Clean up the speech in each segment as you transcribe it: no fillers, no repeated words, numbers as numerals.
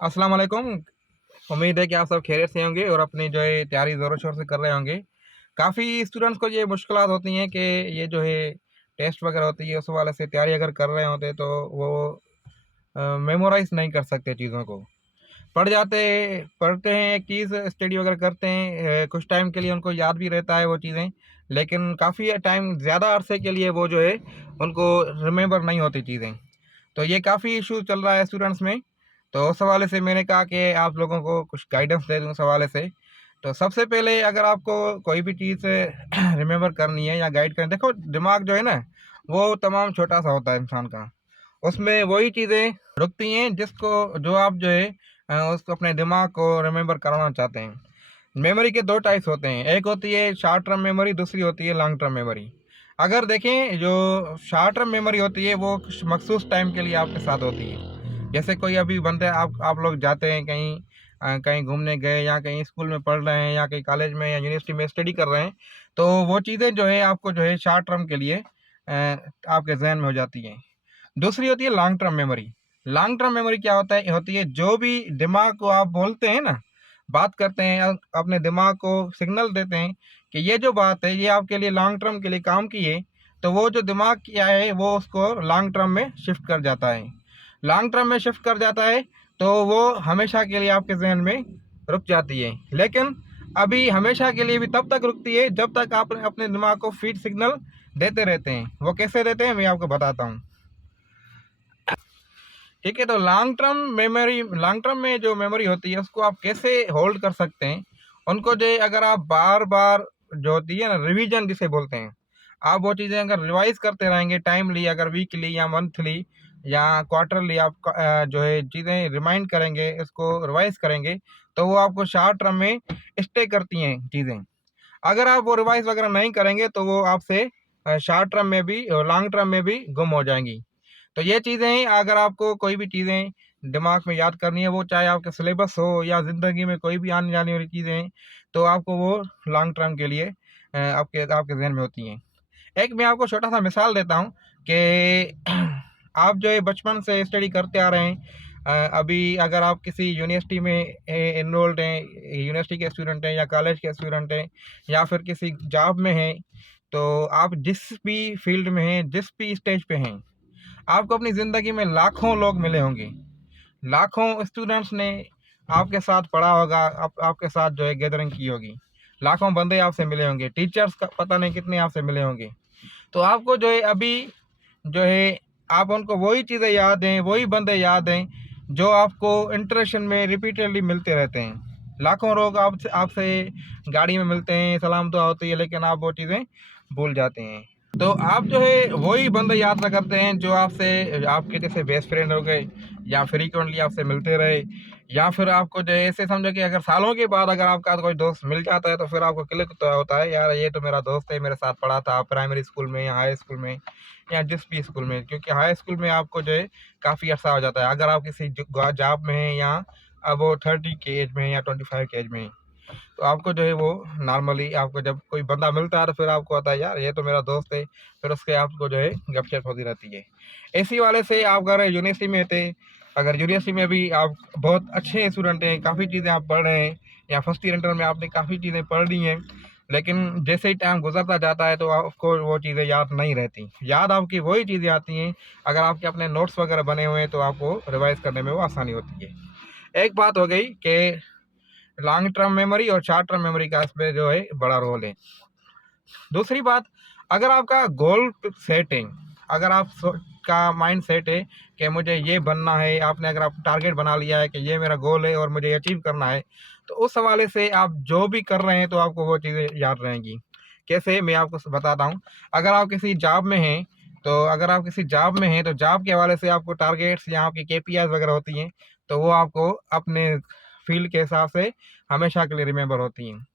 अस्सलाम वालेकुम। उम्मीद है कि आप सब खैरियत से होंगे और अपनी जो है तैयारी ज़ोरों-शोर से कर रहे होंगे। काफ़ी स्टूडेंट्स को ये मुश्किलात होती हैं कि ये जो है टेस्ट वगैरह होती है उस हवाले से तैयारी अगर कर रहे होते तो वो मेमोराइज़ नहीं कर सकते चीज़ों को। पढ़ते हैं एक चीज़ स्टडी वगैरह करते हैं कुछ टाइम के लिए उनको याद भी रहता है वो चीज़ें, लेकिन काफ़ी टाइम ज़्यादा अरसे के लिए वो जो है उनको रिमेंबर नहीं होती चीज़ें। तो ये काफ़ी इशू चल रहा है स्टूडेंट्स में। तो उस हवाले से मैंने कहा कि आप लोगों को कुछ गाइडेंस दे दूँ उस हवाले से। तो सबसे पहले अगर आपको कोई भी चीज़ रिमेंबर करनी है या गाइड करनी, देखो दिमाग जो है ना, वो तमाम छोटा-सा होता है इंसान का। उसमें वही चीज़ें रुकती हैं जिसको जो आप जो है उसको अपने दिमाग को रिमेंबर कराना चाहते हैं। मेमोरी के 2 टाइप्स होते हैं, एक होती है शॉर्ट टर्म मेमोरी, दूसरी होती है लॉन्ग टर्म मेमोरी। अगर देखें जो शॉर्ट टर्म मेमोरी होती है वो कुछ मखसूस टाइम के लिए आपके साथ होती है। जैसे कोई अभी बंदे आप लोग जाते हैं कहीं कहीं घूमने गए या कहीं स्कूल में पढ़ रहे हैं या कहीं कॉलेज में या यूनिवर्सिटी में स्टडी कर रहे हैं, तो वो चीज़ें जो है आपको जो है शॉर्ट टर्म के लिए आपके ज़हन में हो जाती हैं। दूसरी होती है long term memory. Long term memory क्या होती है जो भी दिमाग को आप बोलते हैं ना, बात करते हैं अपने दिमाग को सिग्नल देते हैं कि ये जो बात है ये आपके लिए लॉन्ग टर्म के लिए काम की है, तो वो जो दिमाग क्या है वो उसको लॉन्ग टर्म में शिफ्ट कर जाता है। लॉन्ग टर्म में शिफ्ट कर जाता है तो वो हमेशा के लिए आपके ज़हन में रुक जाती है। लेकिन अभी हमेशा के लिए भी तब तक रुकती है जब तक आप अपने दिमाग को फीड सिग्नल देते रहते हैं। वो कैसे देते हैं मैं आपको बताता हूँ। ठीक है, तो लॉन्ग टर्म में जो मेमोरी होती है उसको आप कैसे होल्ड कर सकते हैं, उनको जो है अगर आप बार-बार जो होती है ना रिवीजन जिसे बोलते हैं, आप वो चीज़ें अगर रिवाइज़ करते रहेंगे टाइमली, अगर वीकली या मंथली या क्वार्टरली आप जो है चीज़ें रिमाइंड करेंगे, इसको रिवाइज़ करेंगे, तो वो आपको शॉर्ट टर्म में स्टे करती हैं चीज़ें। अगर आप वो रिवाइज़ वगैरह नहीं करेंगे तो वो आपसे शॉर्ट टर्म में भी और लॉन्ग टर्म में भी गुम हो जाएँगी। तो ये चीज़ें अगर आपको कोई भी चीज़ें दिमाग में याद करनी है, वो चाहे आपके सिलेबस हो या ज़िंदगी में कोई भी आने जाने वाली चीज़ें हैं, तो आपको वो लॉन्ग टर्म के लिए आपके आपके ज़हन में होती हैं। एक मैं आपको छोटा-सा मिसाल देता हूँ कि आप जो है बचपन से स्टडी करते आ रहे हैं। अभी अगर आप किसी यूनिवर्सिटी में एनरोल्ड हैं, यूनिवर्सिटी के स्टूडेंट हैं या कॉलेज के स्टूडेंट हैं या फिर किसी जॉब में हैं, तो आप जिस भी फील्ड में हैं, जिस भी स्टेज पे हैं, आपको अपनी ज़िंदगी में लाखों लोग मिले होंगे। लाखों स्टूडेंट्स ने आपके साथ पढ़ा होगा, आपके साथ जो है गैदरिंग की होगी। लाखों बंदे आपसे मिले होंगे, टीचर्स का पता नहीं कितने आपसे मिले होंगे। तो आपको जो है अभी जो है आप उनको वही चीज़ें याद हैं, वही बंदे याद हैं, जो आपको इंटरेक्शन में रिपीटेडली मिलते रहते हैं। लाखों लोग आपसे आपसे गाड़ी में मिलते हैं, सलाम दुआ होती है, लेकिन आप वो चीज़ें भूल जाते हैं। तो आप जो है वही बंदे याद करते हैं जो आपसे आपके जैसे बेस्ट फ्रेंड हो गए या फ्रीक्वेंटली आपसे मिलते रहे, या फिर आपको जो है ऐसे समझो कि अगर सालों के बाद अगर आपका कोई दोस्त मिल जाता है तो फिर आपको क्लिक तो होता है, यार ये तो मेरा दोस्त है, मेरे साथ पढ़ा था प्राइमरी स्कूल में या हाई स्कूल में या जिस भी स्कूल में। क्योंकि हाई स्कूल में आपको जो है काफ़ी अर्सा हो जाता है अगर आप किसी जॉब में हैं या अब वो 30 के एज में या 25 के एज में हैं। तो आपको जो है वो नॉर्मली आपको जब कोई बंदा मिलता है तो फिर आपको आता है यार ये तो मेरा दोस्त है, फिर उसके आपको जो है गपशप होती रहती है। इसी वाले से आप अगर यूनिवर्सिटी में थे, अगर यूनिवर्सिटी में भी आप बहुत अच्छे स्टूडेंट हैं, काफ़ी चीज़ें आप पढ़ रहे हैं या फर्स्ट ईयर इंटर में आपने काफ़ी चीज़ें पढ़ ली हैं, लेकिन जैसे ही टाइम गुजरता जाता है तो आपको वो चीज़ें याद नहीं रहती। याद आपकी वही चीज़ें आती हैं अगर आपके अपने नोट्स वगैरह बने हुए हैं तो आपको रिवाइज़ करने में वो आसानी होती है। एक बात हो गई कि लॉन्ग टर्म मेमोरी और शॉर्ट टर्म मेमोरी का इसमें जो है बड़ा रोल है। दूसरी बात, अगर आपका गोल सेट है, अगर आप का माइंड सेट है कि मुझे ये बनना है, आपने अगर आप टारगेट बना लिया है कि ये मेरा गोल है और मुझे अचीव करना है, तो उस हवाले से आप जो भी कर रहे हैं तो आपको वो चीज़ें याद रहेंगी। कैसे मैं आपको बताता हूँ। अगर आप किसी जॉब में हैं, तो अगर आप किसी जॉब में हैं तो जॉब के हवाले से आपको टारगेट्स या आपकी केपीआईज़ वगैरह होती हैं, तो वो आपको अपने फील्ड के हिसाब से हमेशा के लिए रिमेंबर होती हैं।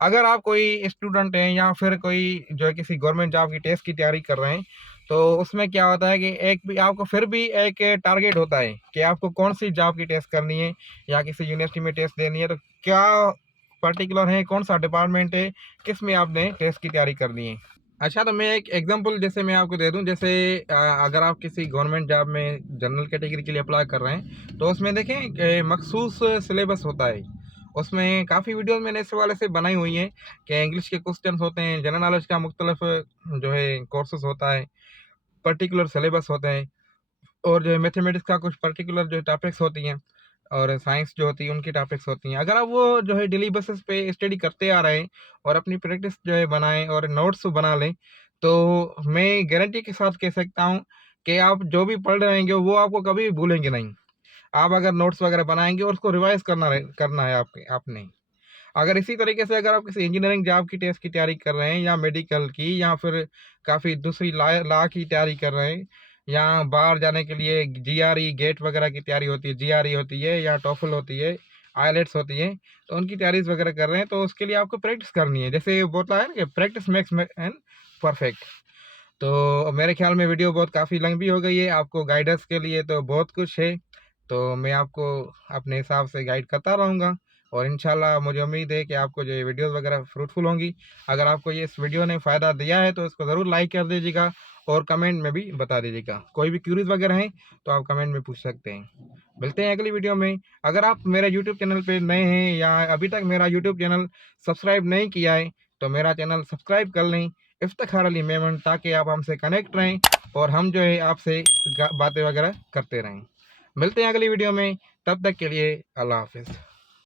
अगर आप कोई स्टूडेंट हैं या फिर कोई जो है किसी गवर्नमेंट जॉब की टेस्ट की तैयारी कर रहे हैं, तो उसमें क्या होता है कि एक भी आपको फिर भी एक टारगेट होता है कि आपको कौन-सी जॉब की टेस्ट करनी है या किसी यूनिवर्सिटी में टेस्ट देनी है, तो क्या पर्टिकुलर है, कौन-सा डिपार्टमेंट है, किसमें आपने टेस्ट की तैयारी करनी है। अच्छा, तो मैं एक एग्जांपल जैसे मैं आपको दे दूं, जैसे अगर आप किसी गवर्नमेंट जॉब में जनरल कैटेगरी के लिए अप्लाई कर रहे हैं, तो उसमें देखें कि मखसूस सिलेबस होता है। उसमें काफ़ी वीडियोस मैंने इस वाले से बनाई हुई हैं कि इंग्लिश के क्वेश्चंस होते हैं, जनरल नॉलेज का मुख्तलिफ जो है कोर्सेज होता है, पर्टिकुलर सिलेबस होते हैं, और जो है मैथमेटिक्स का कुछ पर्टिकुलर जो टॉपिक्स होती हैं, और साइंस जो होती है उनकी टॉपिक्स होती हैं। अगर आप वो जो है डेली बेसिस पे स्टडी करते आ रहे हैं और अपनी प्रैक्टिस जो है बनाएं और नोट्स बना लें, तो मैं गारंटी के साथ कह सकता हूँ कि आप जो भी पढ़ रहेंगे वो आपको कभी भी भूलेंगे नहीं। आप अगर नोट्स वगैरह बनाएंगे और उसको रिवाइज करना है आपने। अगर इसी तरीके से अगर आप किसी इंजीनियरिंग जॉब की टेस्ट की तैयारी कर रहे हैं, या मेडिकल की, या फिर काफ़ी दूसरी लॉ की तैयारी कर रहे हैं, या बाहर जाने के लिए जीआरई गेट वगैरह की तैयारी होती है, जीआरई होती है या टोफल होती है, आईएलटीएस होती है, तो उनकी तैयारीज वगैरह कर रहे हैं, तो उसके लिए आपको प्रैक्टिस करनी है। जैसे बोलता है ना कि प्रैक्टिस मेक्स मैन परफेक्ट। तो मेरे ख्याल में वीडियो बहुत काफ़ी लंबी हो गई है, आपको गाइडेंस के लिए तो बहुत कुछ है, तो मैं आपको अपने हिसाब से गाइड करता रहूँगा, और इंशाल्लाह मुझे उम्मीद है कि आपको जो ये वीडियोस वगैरह फ्रूटफुल होंगी। अगर आपको ये इस वीडियो ने फ़ायदा दिया है तो इसको ज़रूर लाइक कर दीजिएगा, और कमेंट में भी बता दीजिएगा। कोई भी क्यूरीज वगैरह हैं तो आप कमेंट में पूछ सकते हैं। मिलते हैं अगली वीडियो में। अगर आप मेरे यूट्यूब चैनल पे नए हैं, या अभी तक मेरा यूट्यूब चैनल सब्सक्राइब नहीं किया है, तो मेरा चैनल सब्सक्राइब कर लें, इफ्तिखार अली मेमन, ताकि आप हमसे कनेक्ट रहें और हम जो है आपसे बातें वगैरह करते रहें। मिलते हैं अगली वीडियो में, तब तक के लिए अल्लाह हाफिज़।